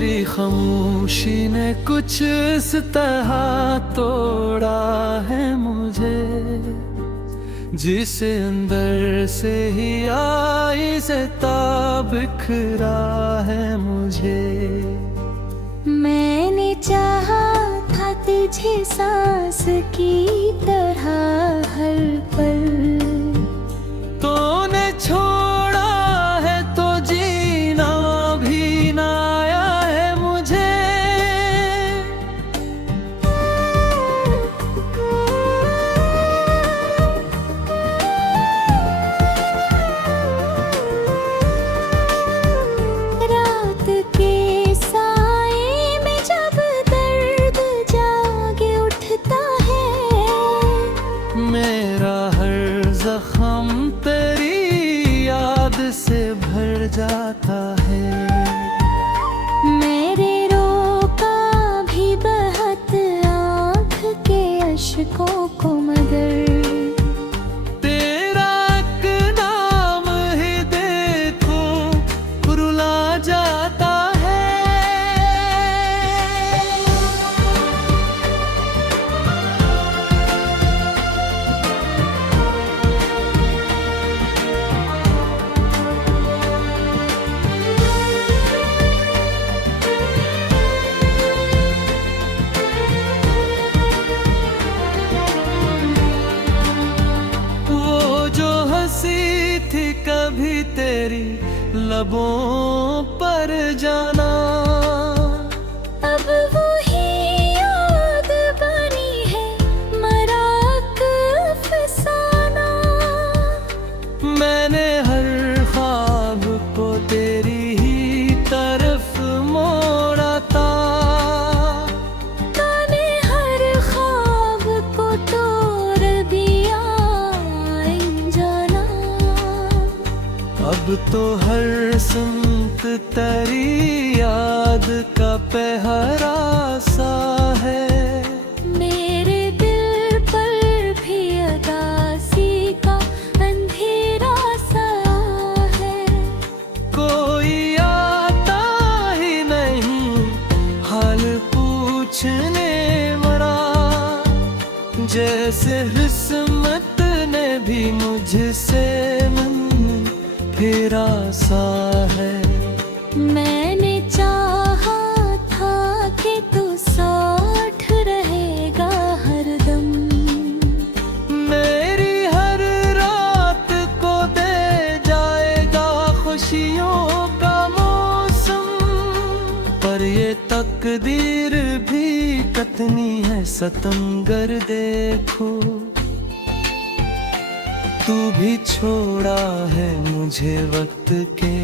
तेरी खामोशी ने कुछ इस तरह तोड़ा है मुझे, जिसे अंदर से ही आई से ताब बिखरा है मुझे। मैंने चाहा था तुझे सांस की तरह हर पल, तूने छोड़ा है तो जीना भी ना आया है मुझे। रात के साए में जब दर्द जागे उठता है, मेरा हर जख्म तेरी याद से भर जाता है। मेरे रोका भी बहत आँख के अश्कों को मगर, तेरा एक नाम ही देखो रुला जाता है। वो जो हंसी थी कभी तेरी लबों पर जाना, अब वही याद बनी है मरा अफसाना। मैंने हर ख्वाब को तेरी ही तरफ मोड़ा था। तूने हर ख्वाब को तोड़ दिया जाना, अब तो हर संत तेरी याद का पहरा सा है। मेरे दिल पर भी उदासी का अंधेरा सा है। कोई आता ही नहीं हाल पूछने मरा, जैसे किस्मत ने भी मुझसे मन फेरा सा है। मैंने चाहा था कि तू साथ रहेगा हरदम, मेरी हर रात को दे जाएगा खुशियों का मौसम। पर ये तकदीर भी कितनी है सितमगर देखो, तू भी छोड़ा है मुझे वक्त के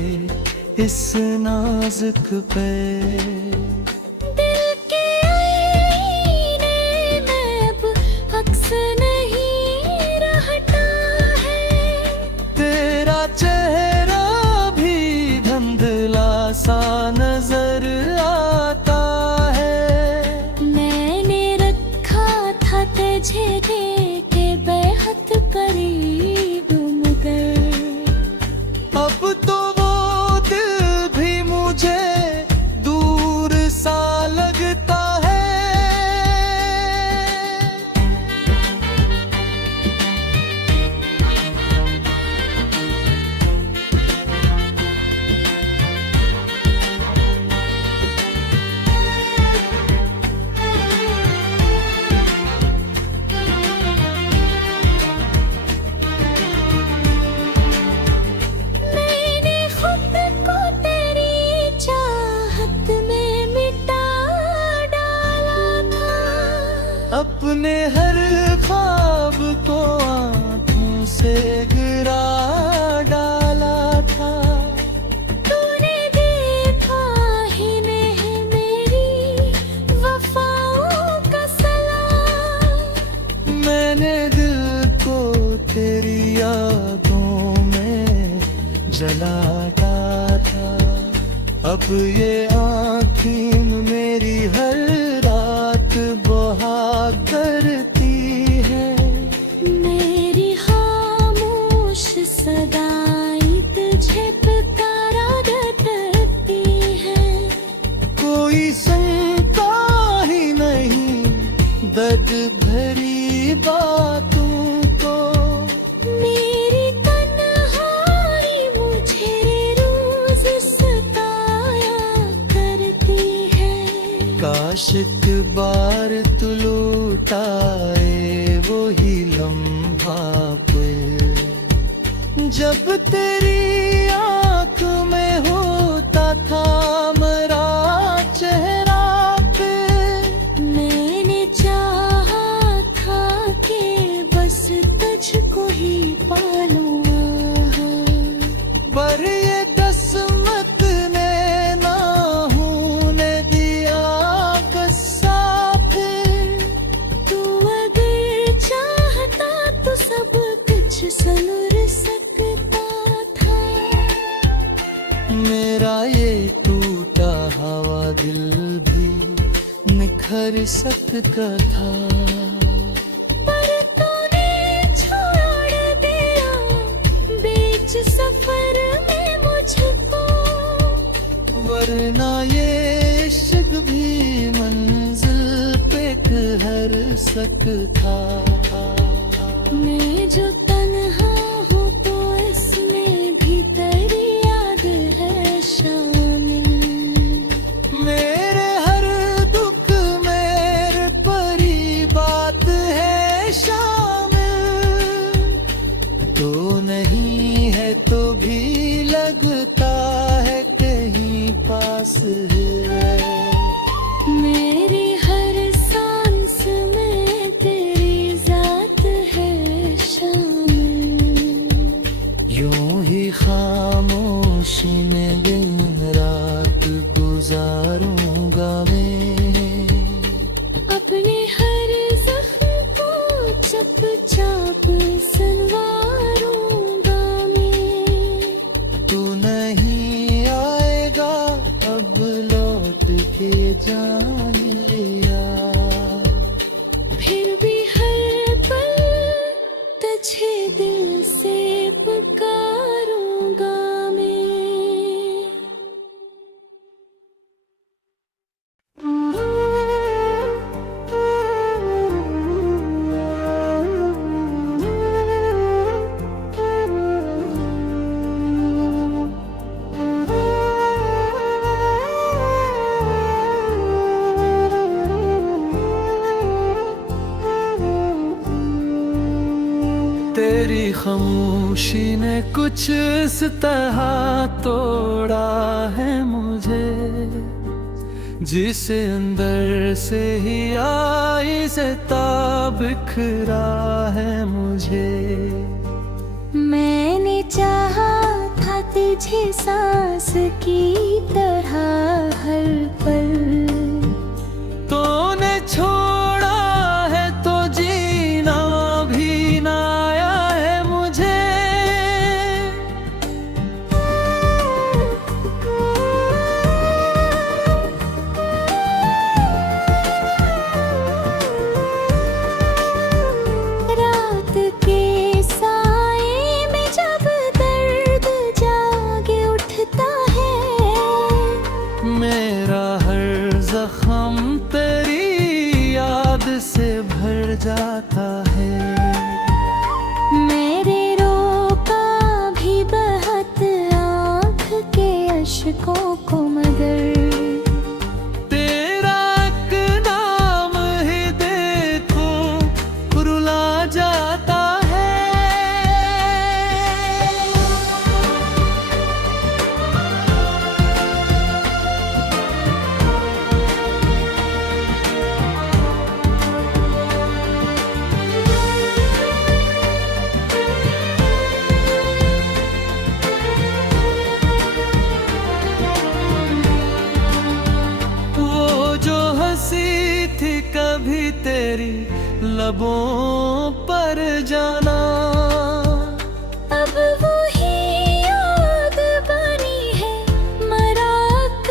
इस नाजुक पे। दिल के आईने में अब अक्स नहीं रहता है, तेरा चेहरा भी धुंधला सा नजर आता है। मैंने रखा था तुझे के बेहद करीब मगर, अब तो वो दिल भी मुझे दूर सा लगता है। मैंने खुद को तेरी चाहत में मिटा डाला था, अपने हर ख्वाब को आंखों से गिरा डाला था। तूने देखा ही नहीं मेरी वफाओं का सलाम, मैंने दिल को तेरी यादों में जलाता था। अब ये आँखें मेरी हर रात बहा करती है। मेरी खामोश सदाएं तुझे पुकारा करती हैं। आशिक बार तू लूटाए वही लम्हा पे, जब तेरी आँख में होता था मेरा चेहरा पे। मैंने चाहा था कि बस तुझको ही पालूं, पर ये किस्मत ने ना होने दिया गुस्सा फिर। तू अगर चाहता तो सब कुछ संवर सकता था। मेरा ये टूटा हुआ दिल भी निखर सकता था, पर तूने छोड़ दिया बीच सफर में मुझको। वरना ये इश्क भी मंजिल पे कहर सकता। मैं जो तन्हा हूँ तो इसमें भी तेरी याद है शामिल। मेरे हर दुख मेरे परी बात है शामिल। तो नहीं है तो भी लगता है कहीं पास है। मेरी हर सांस में तेरी जात है शामिल। यूं ही खामोशी में दिन रात गुजारूंगा मैं, अपने हर जख्म को चुपचाप संवारूंगा मैं। तू नहीं आएगा अब लौट के जान लिया, फिर भी हर पल तुझे दिल से पुकारूंगा मैं। तेरी खामोशी ने कुछ इस तरह तोड़ा है मुझे, जिसे अंदर से ही आई से ताब बिखरा है मुझे। मैंने चाहा था तुझे सांस की तरह हर पल, तूने छोड़ा है तो जीना भी ना आया है मुझे। रात के साए में जब दर्द जागे उठता है, मेरा हर जख्म तेरी याद से भर जाता है। मेरे रोका भी बहत आँख के अश्कों को मगर, तेरा एक नाम ही देखो रुला जाता है। वो जो हंसी थी कभी तेरी लबों पर जाना, अब वही याद बनी है मराक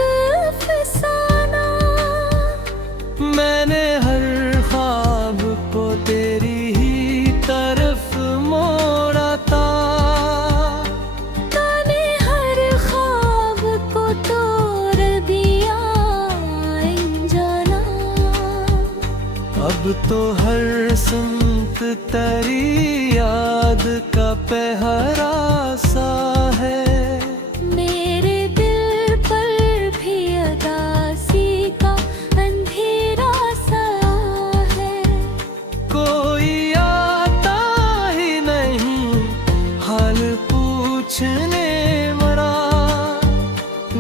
फसाना। मैंने हर ख्वाब को तेरी ही तरफ मोड़ा था। तूने हर ख्वाब को तोड़ दिया जाना। अब तो हर सुमत तेरी याद का पहरा सा है। मेरे दिल पर भी अदासी का अंधेरा पूछने मरा,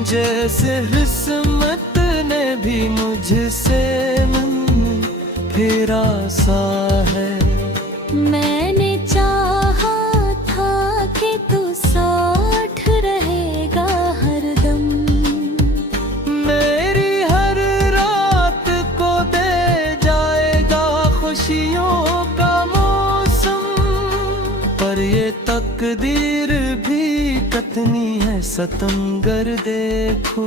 जैसे किस्मत ने भी मुझसे मन फेरा सा है। मैंने चाहा था कि तू साथ रहेगा हरदम, मेरी हर रात को दे जाएगा खुशियों का मौसम। पर ये तकदीर भी कितनी है सितमगर देखो,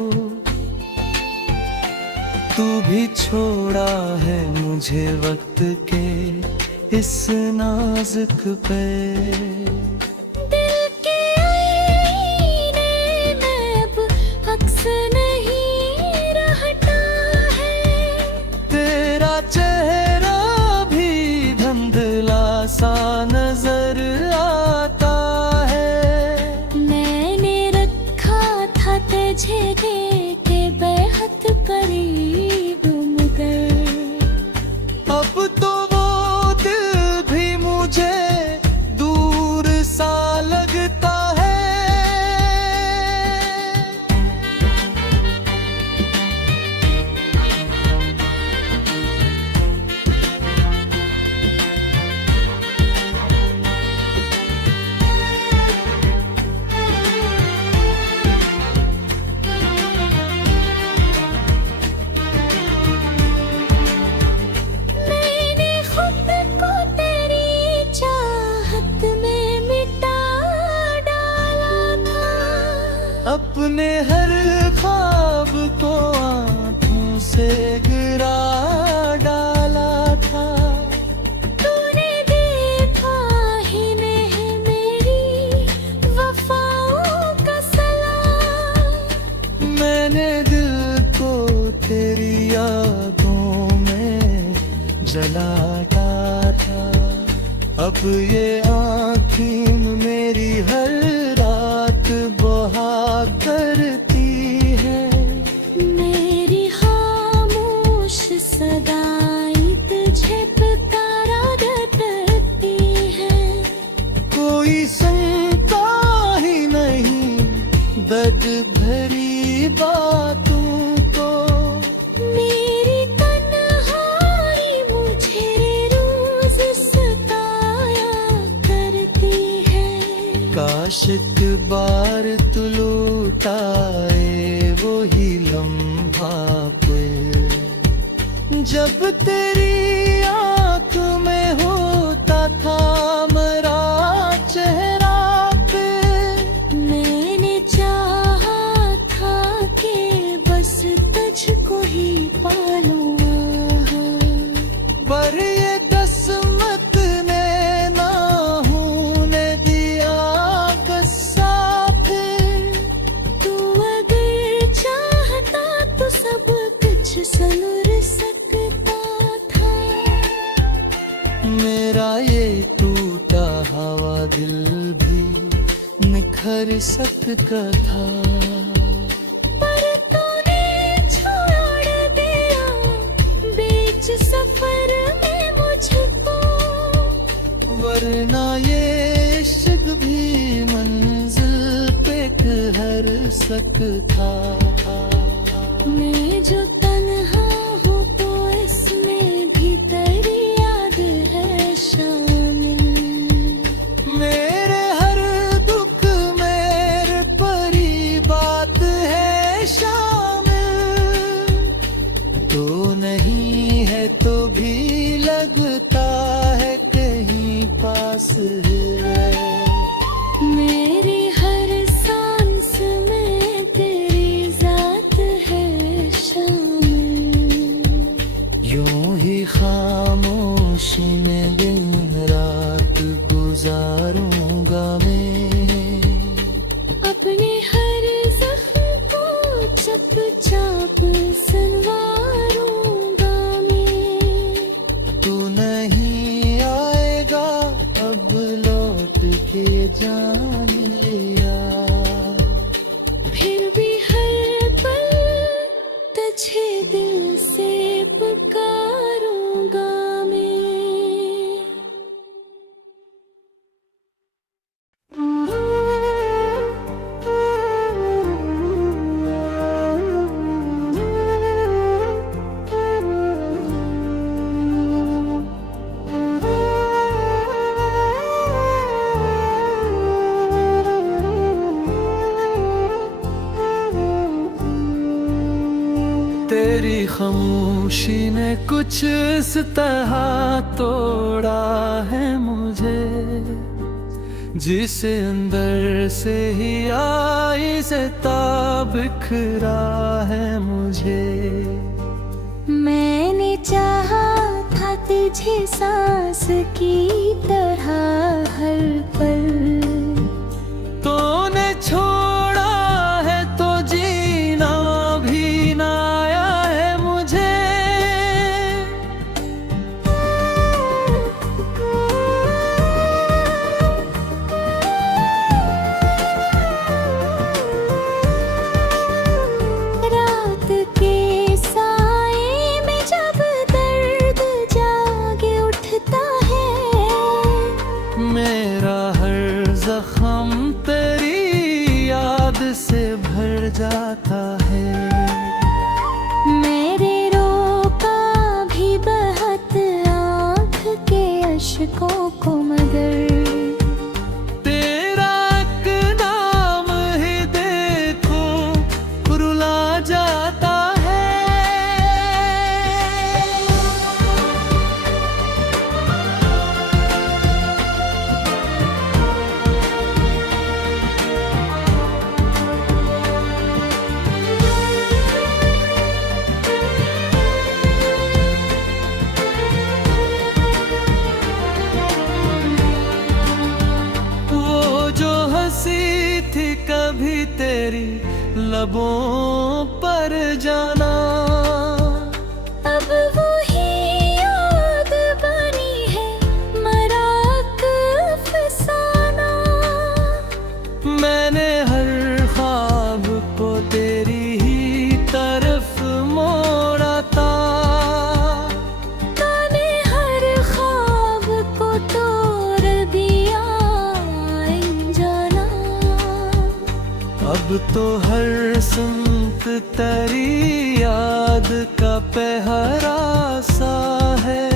तू भी छोड़ा है मुझे वक्त के इस नाजुक पे। दिल के आईने में अब अक्स नहीं रहता है, तेरा चेहरा भी धुंधला सा नजर आता है। मैंने रखा था तुझे के बेहद करीब, मगर अब तो वो दिल भी मुझे दूर सा लगता है। मैंने खुद को तेरी चाहत में मिटा डाला था, अपने हर ख्वाब को आंखों से गिरा डाला था। तूने देखा ही नहीं मेरी वफाओं का सलाम, मैंने दिल को तेरी यादों में जला डाला था। अब ये आँखें मेरी हर रात बहा करती है। मेरी खामोश सदाएं तुझे पुकारा करती है। कोई सुनता ही नहीं दर्द भरी बातों को, मेरी तन्हाई मुझे रोज सताया करती है। काश एक बार तू लौटाए वही लम्हा फिर, जब तेरी आँख में होता था मेरा चेहरा पे। मैंने चाहा था कि बस तुझको ही पालूं, पर ये किस्मत ने ना होने दिया गुस्सा फिर। तू अगर चाहता तो सब कुछ संवर सकता था। मेरा ये टूटा हुआ दिल भी निखर सकता था। पर तूने छोड़ दिया बीच सफर में मुझको, वरना ये इश्क भी मंजिल पे ठहर सकता। मैं जो तन्हा हूँ तो इसमें भी तेरी याद है शामिल। मेरे हर दुख मेरे परी बात है शामिल। तो नहीं है तो भी लगता है कहीं पास है। मेरी हर सांस में तेरी जात है शामिल। यूं ही खामोशी में दिन रात गुजारूंगा मैं, अपने हर जख्म को चुपचाप संवारूंगा मैं। तू नहीं आएगा अब लौट के जान लिया। फिर भी हर पल तुझे दिल से पुकारूंगा मैं। खामोशी ने कुछ इस तरह तोड़ा है मुझे, जिसे अंदर से ही आई से ताब बिखरा है मुझे। मैंने चाहा था तुझे सांस की तरह हर पल, तूने छोड़ा है तो जीना भी ना आया है मुझे। रात के साए में जब दर्द जागे उठता है, मेरा हर जख्म तेरी याद से भर जाता है। मेरे रोका भी बहत आँख के अश्कों को मगर, तेरा एक नाम ही देखो रुला जाता है। वो जो हंसी थी कभी तेरी लबों पर जाना, अब वही याद बनी है मराक अफसाना। मैंने हर ख्वाब को तेरी ही तरफ मोड़ा था। तूने हर ख्वाब को तोड़ दिया अनजाना। अब तो हर संत तेरी याद का पहरा सा है।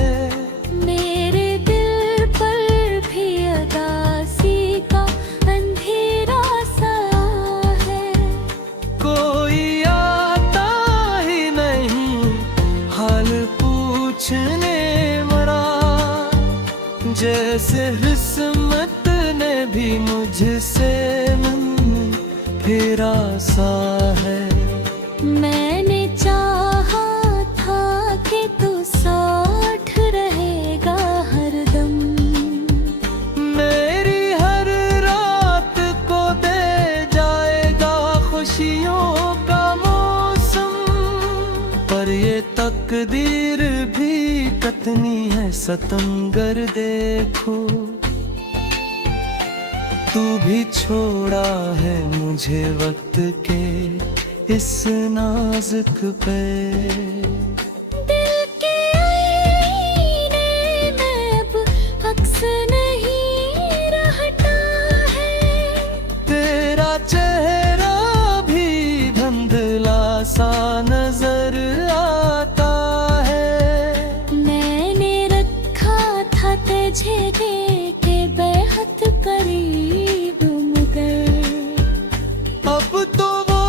मेरे दिल पर भी उदासी का अंधेरा सा है। कोई आता ही नहीं हाल पूछने मरा, जैसे किस्मत ने भी मुझसे फेरा सा है। मैंने चाहा था कि तू साथ रहेगा हरदम, मेरी हर रात को दे जाएगा खुशियों का मौसम। पर ये तकदीर भी कितनी है सितमगर देखो, तू भी छोड़ा है मुझे वक्त के इस नाजुक पे। दिल के आईने में अब अक्स नहीं रहता है। तेरा चेहरा भी धुंधला सा नजर आता है। मैंने रखा था तुझे देके बेहद करीब मगर, अब तो वो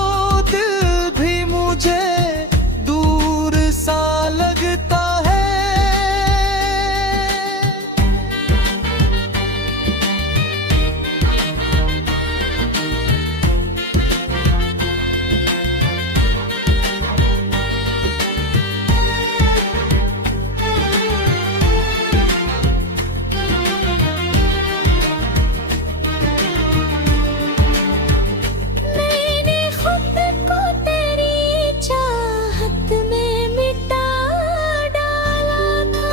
दिल भी मुझे दूर सा लगता है। मैंने खुद को तेरी चाहत में मिटा डाला था।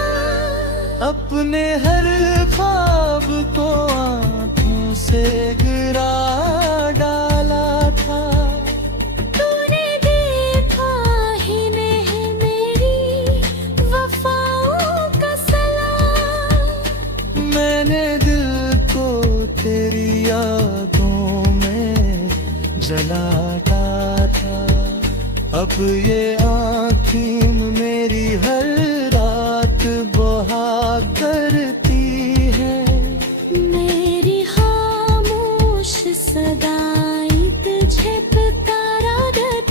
अपने हर ख्वाब को आंखों से गिरा डाला था। तूने देखा ही नहीं मेरी वफाओं का सलाम। मैंने दिल को तेरी यादों में जलाता था। अब ये आँखें मेरी हर रात बहा करती है। मेरी खामोश सदाएं तुझे पुकारा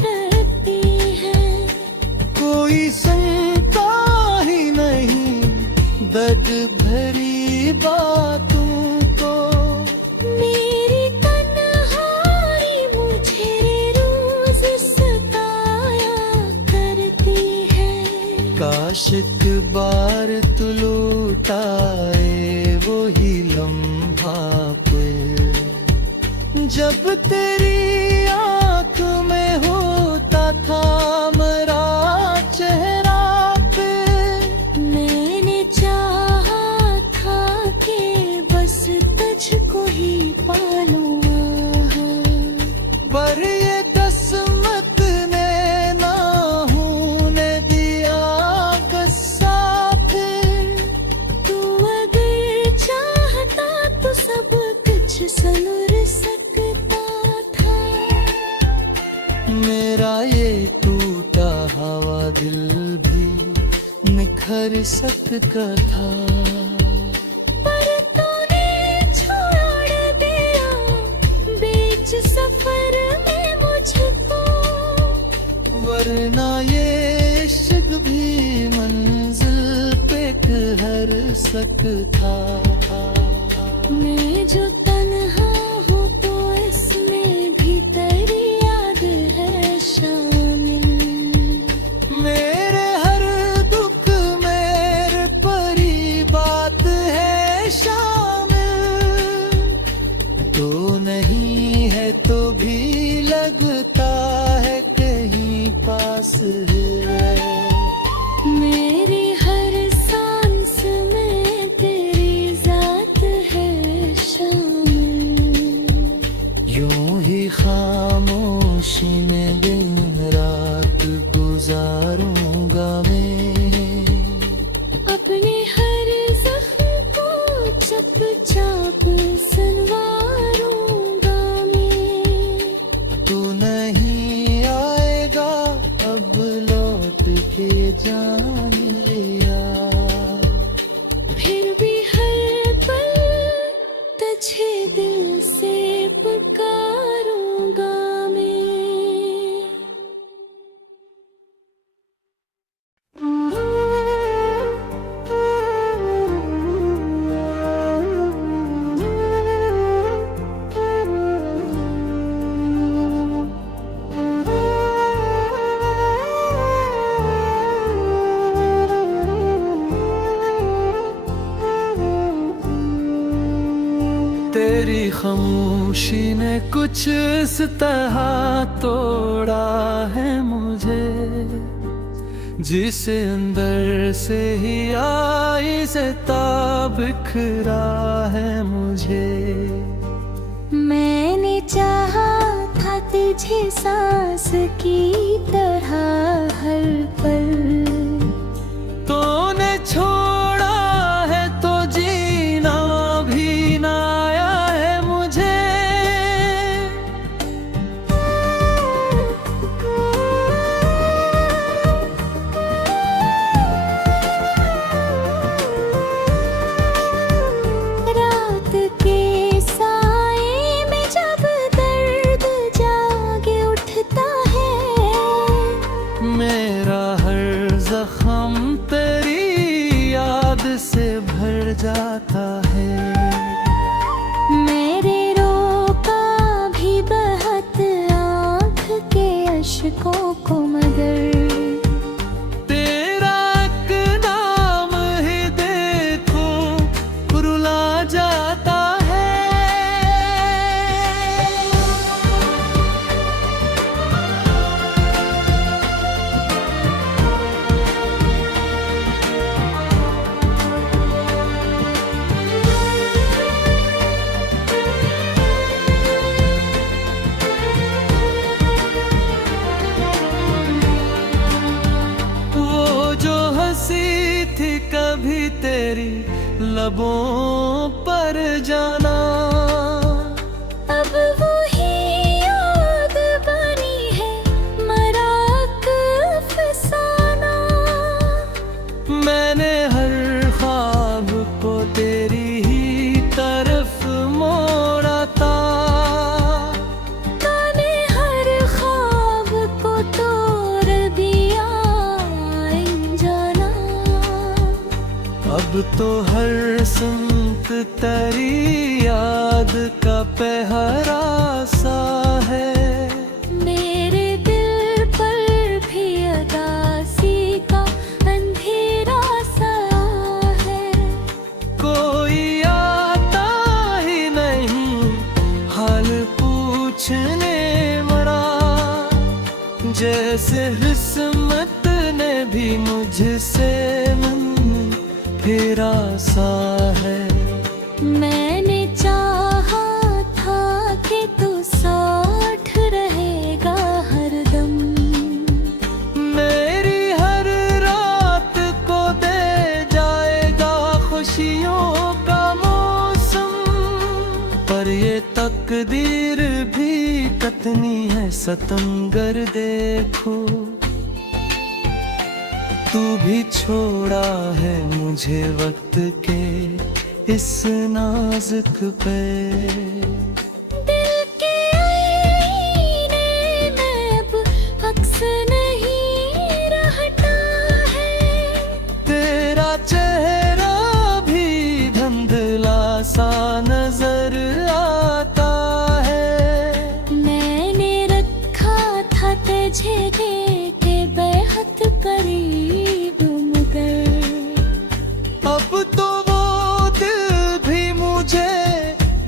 करती हैं। कोई आशिक बार तू लूटाए वही लम्हा पे, जब तेरी आँख में होता था मेरा चेहरा पे। मैंने चाहा था कि बस तुझको ही पालूं, पर ये किस्मत ने ना होने दिया गुस्सा फिर। तू अगर चाहता तो सब कुछ संवर सकता था। मेरा ये टूटा हुआ दिल भी निखर सकता था। पर तूने छोड़ दिया बीच सफर में मुझको, वरना ये इश्क भी मंजिल पे ठहर सकता। मैं जो तन्हा हूँ तो इसमें भी तेरी याद है शामिल। मेरे हर दुख मेरे परी बात है शामिल। तो नहीं है तो भी लगता है कहीं पास है। मेरी हर सांस में तेरी जात है शामिल। यूं ही खामोशी में दिन रात गुजारूंगा मैं, अपने हर जख्म को चुपचाप संवारूंगा मैं। तू नहीं आएगा अब लौट के जान लिया, फिर भी हर पल तुझे दिल से पुकारूंगा मैं। तेरी खामोशी ने कुछ इस तरह तोड़ा है मुझे, जिसे अंदर से ही आई से ताब बिखरा है मुझे। मैंने चाहा था तुझे सांस की तरह हर पल, तूने छोड़ा है तो जीना भी ना आया है मुझे। रात के साए में जब दर्द जागे उठता है, मेरा हर जख्म तेरी याद से भर जाता है। मेरे रोका भी बहत आँख के अश्कों को मगर, तेरा एक नाम ही देखो रुला जाता है। वो जो हंसी थी कभी तेरी लबों पर जाना, अब वही याद बनी है मराक फसाना। मैंने हर ख्वाब को तेरी ही तरफ मोड़ा था। तूने हर ख्वाब को तोड़ दिया जाना, अब तो हर सिमत तेरी याद का पहरा सा है। मेरे दिल पर भी अदासी का अंधेरा पूछने मरा, जैसे किस्मत ने भी मुझसे मन फेरा सा है। मैंने चाहा था कि तू साथ रहेगा हरदम, मेरी हर रात को दे जाएगा खुशियों का मौसम। पर ये तकदीर भी कितनी है सितमगर देखो, तू भी छोड़ा है मुझे वक्त के इस नाजुक पे। दिल के आईने में अब अक्स नहीं रहता है, तेरा चेहरा भी धुंधला सा नजर आता है। मैंने रखा था तुझे देखे बेहद करीब, मगर अब तो वो दिल भी मुझे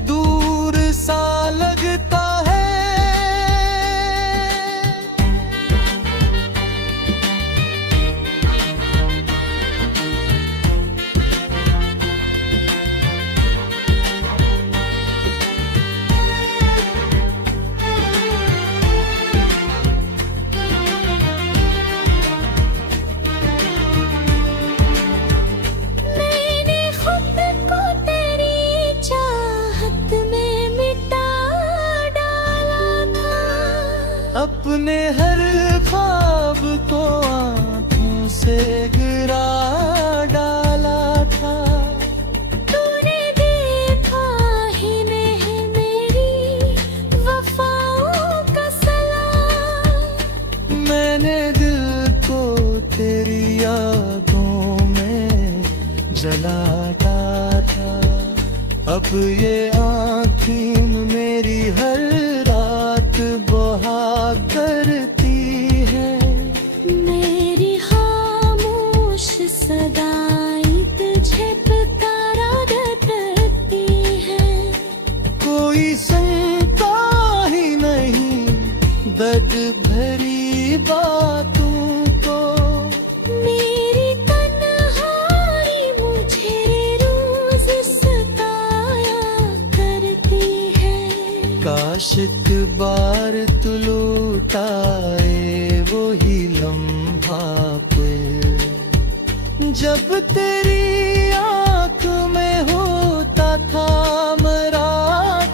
दूर सा लगता है। मैंने खुद को तेरी चाहत में मिटा डाला था, अपने हर ख्वाब को आंखों से गिरा डाला था। तूने देखा ही नहीं मेरी वफाओं का सलाम, मैंने दिल को तेरी यादों में जला डाला था। अब ये आँखें मेरी हर रात बहा करती है। मेरी खामोश सदाएं तुझे पुकारा करती है। कोई सुनता ही नहीं दर्द भरी बातों को, मेरी तन्हाई मुझे रोज सताया करती है। काश एक बार तू लौटाए वही लम्हा पे, जब तेरी आँख में होता था मेरा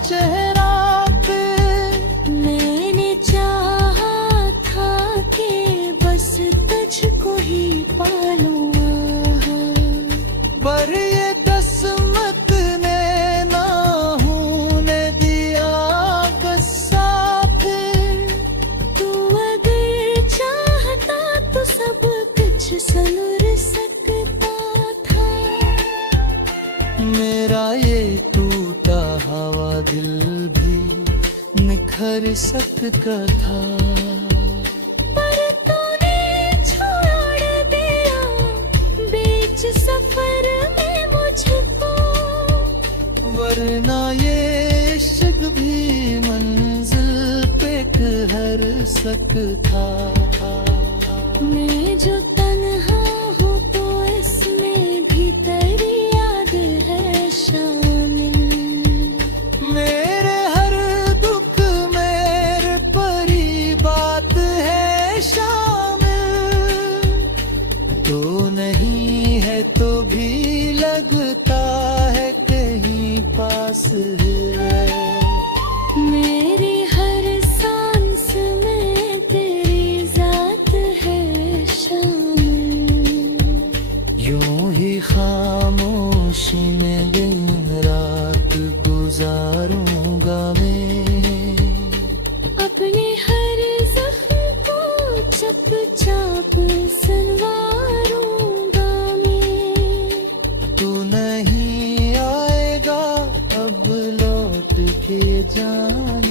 चेहरा पे। मैंने चाहा था कि बस तुझको ही पालूं, पर ये किस्मत ने ना होने दिया गुस्सा फिर। तू अगर चाहता तो सब कुछ संवर सकता था। मेरा ये टूटा हुआ दिल भी निखर सकता था। पर तूने छोड़ दिया बीच सफर में मुझको, वरना ये इश्क भी मंजिल पे ठहर सकता। मैं जो तन्हा हूँ तो इसमें भी तेरी याद है शामिल। मेरे हर दुख मेरे परी बात है शामिल। तो नहीं है तो भी लगता है कहीं पास है। मेरी हर सांस में तेरी जात है शामिल। यूं ही खामोशी में दिन रात गुजारूंगा मैं, अपने हर जख्म को चुपचाप सनवारूंगा मैं। तू नहीं आएगा अब लौट के जान